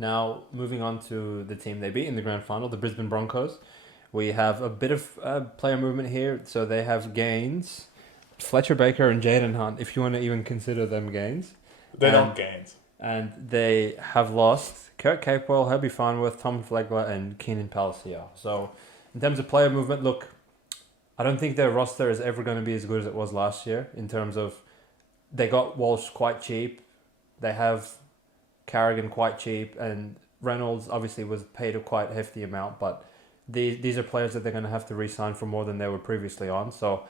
Now, moving on to the team they beat in the grand final, the Brisbane Broncos. We have a bit of player movement here. So they have gains. Fletcher Baker and Jaden Hunt, if you want to even consider them gains. They're not gains. And they have lost Kurt Capewell, Herbie Farnworth, Tom Flegler, and Keenan Palacio. So, in terms of player movement, look, I don't think their roster is ever going to be as good as it was last year in terms of they got Walsh quite cheap. They have Carrigan quite cheap, and Reynolds obviously was paid a quite hefty amount, but these are players that they're going to have to re-sign for more than they were previously on. So,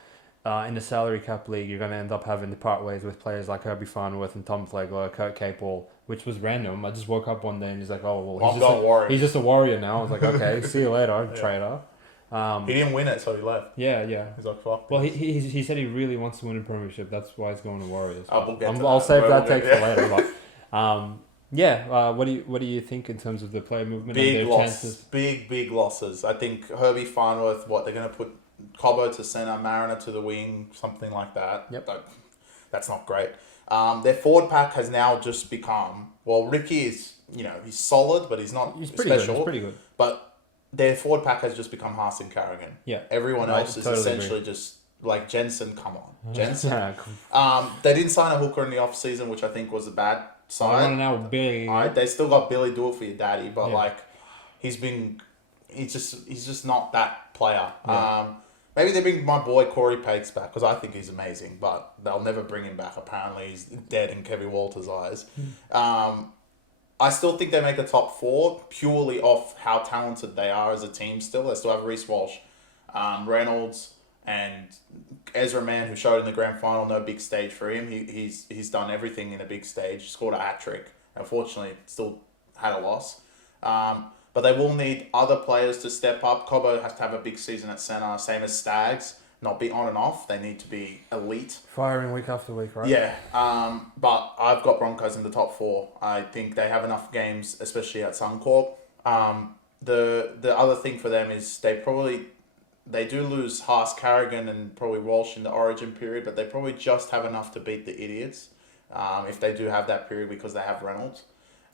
in the salary cap league, you're going to end up having to part ways with players like Herbie Farnworth and Tom Flegler, Kurt Capewell, which was random. I just woke up one day and he's like, "Oh, well, he's just a Warrior now." I was like, "Okay, see you later, trader." He didn't win it, so he left. Yeah. He's like, "Fuck." Well, he said he really wants to win a premiership. That's why he's going to Warriors. I'll save that take for later. But, what do you think in terms of the player movement and their chances? Big losses. I think Herbie Farnworth. They're going to put Cobbo to centre, Mariner to the wing, something like that. Yep. That's not great. Their forward pack has now just become... Well, Ricky is, he's solid, but he's not special. He's pretty good. But their forward pack has just become Haas and Carrigan. Yeah. Everyone else is totally essentially just... Like Jensen, come on. Jensen. They didn't sign a hooker in the off-season, which I think was a bad sign. Billy. They still got Billy, do it for your daddy, but he's just not that player. Yeah. Maybe they bring my boy Corey Pates back because I think he's amazing, but they'll never bring him back. Apparently, he's dead in Kevin Walters' eyes. I still think they make a top 4 purely off how talented they are as a team. Still, they still have Reece Walsh, Reynolds, and Ezra Mann, who showed in the grand final. No big stage for him. He's done everything in a big stage. Scored a hat trick. Unfortunately, still had a loss. But they will need other players to step up. Cobbo has to have a big season at centre, same as Stags. Not be on and off. They need to be elite. Firing week after week, right? Yeah. But I've got Broncos in the top 4. I think they have enough games, especially at Suncorp. The other thing for them is they do lose Haas, Carrigan, and probably Walsh in the Origin period, but they probably just have enough to beat the Idiots if they do have that period because they have Reynolds.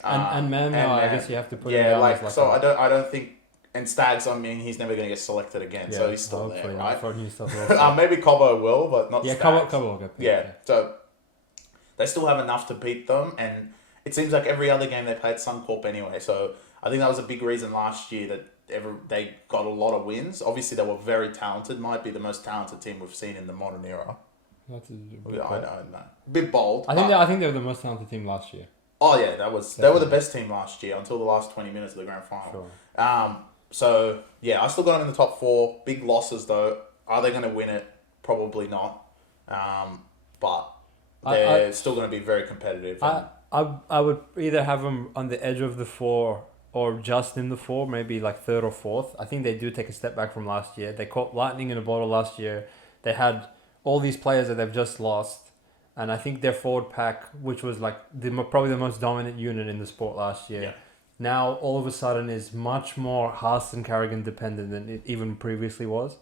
And I guess you have to put him down. I don't think. And Stags, he's never going to get selected again, so he's still there, right? For New South Wales. Maybe Cobbo will, but not Stags. Cobbo will get picked. Yeah, so they still have enough to beat them, and it seems like every other game they played Suncorp anyway. So I think that was a big reason last year that they got a lot of wins. Obviously, they were very talented. Might be the most talented team we've seen in the modern era. That's I know. Bit bold. I think they were the most talented team last year. Oh yeah, they were the best team last year until the last 20 minutes of the grand final. Sure. So yeah, I still got them in the top 4. Big losses though. Are they going to win it? Probably not. But they're still going to be very competitive. I would either have them on the edge of the 4 or just in the 4, maybe like 3rd or 4th. I think they do take a step back from last year. They caught lightning in a bottle last year. They had all these players that they've just lost. And I think their forward pack, which was like probably the most dominant unit in the sport last year, now all of a sudden is much more Haas and Carrigan dependent than it even previously was.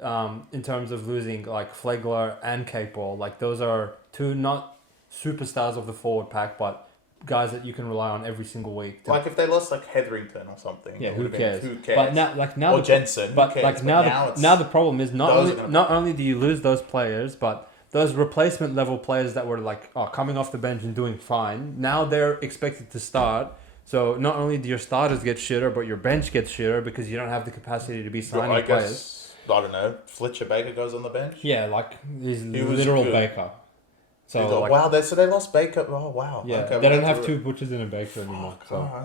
In terms of losing like Flegler and Capewell, like those are 2 not superstars of the forward pack, but guys that you can rely on every single week. Like if they lost like Hetherington or something. Yeah, who cares? Who cares? But now, or Jensen. But like now the problem is not only do you lose those players, but those replacement level players that were like coming off the bench and doing fine, now they're expected to start. So not only do your starters get shitter, but your bench gets shitter because you don't have the capacity to be signing players. I don't know. Fletcher Baker goes on the bench. Yeah, like he's literal Baker. So wow, they lost Baker. Oh wow. Yeah, okay, they don't have 2 butchers and a Baker anymore.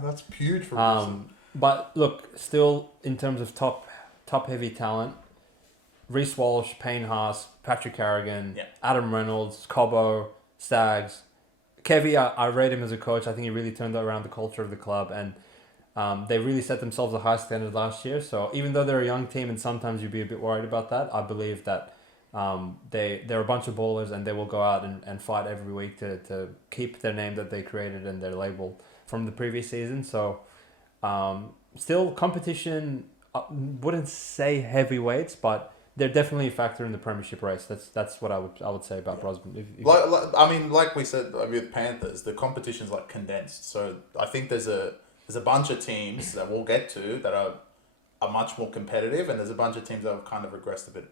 That's huge for us. But look, still in terms of top heavy talent, Reece Walsh, Payne Haas, Patrick Carrigan, Adam Reynolds, Cobbo, Stags. Kevy, I rate him as a coach. I think he really turned around the culture of the club, and they really set themselves a high standard last year. So even though they're a young team and sometimes you'd be a bit worried about that, I believe that they're a bunch of ballers and they will go out and fight every week to keep their name that they created and their label from the previous season. So still competition, wouldn't say heavyweights, but they're definitely a factor in the premiership race. That's what I would say about Brisbane. Like we said with Panthers, the competition's like condensed. So I think there's there's a bunch of teams that we'll get to that are much more competitive, and there's a bunch of teams that have kind of regressed a bit.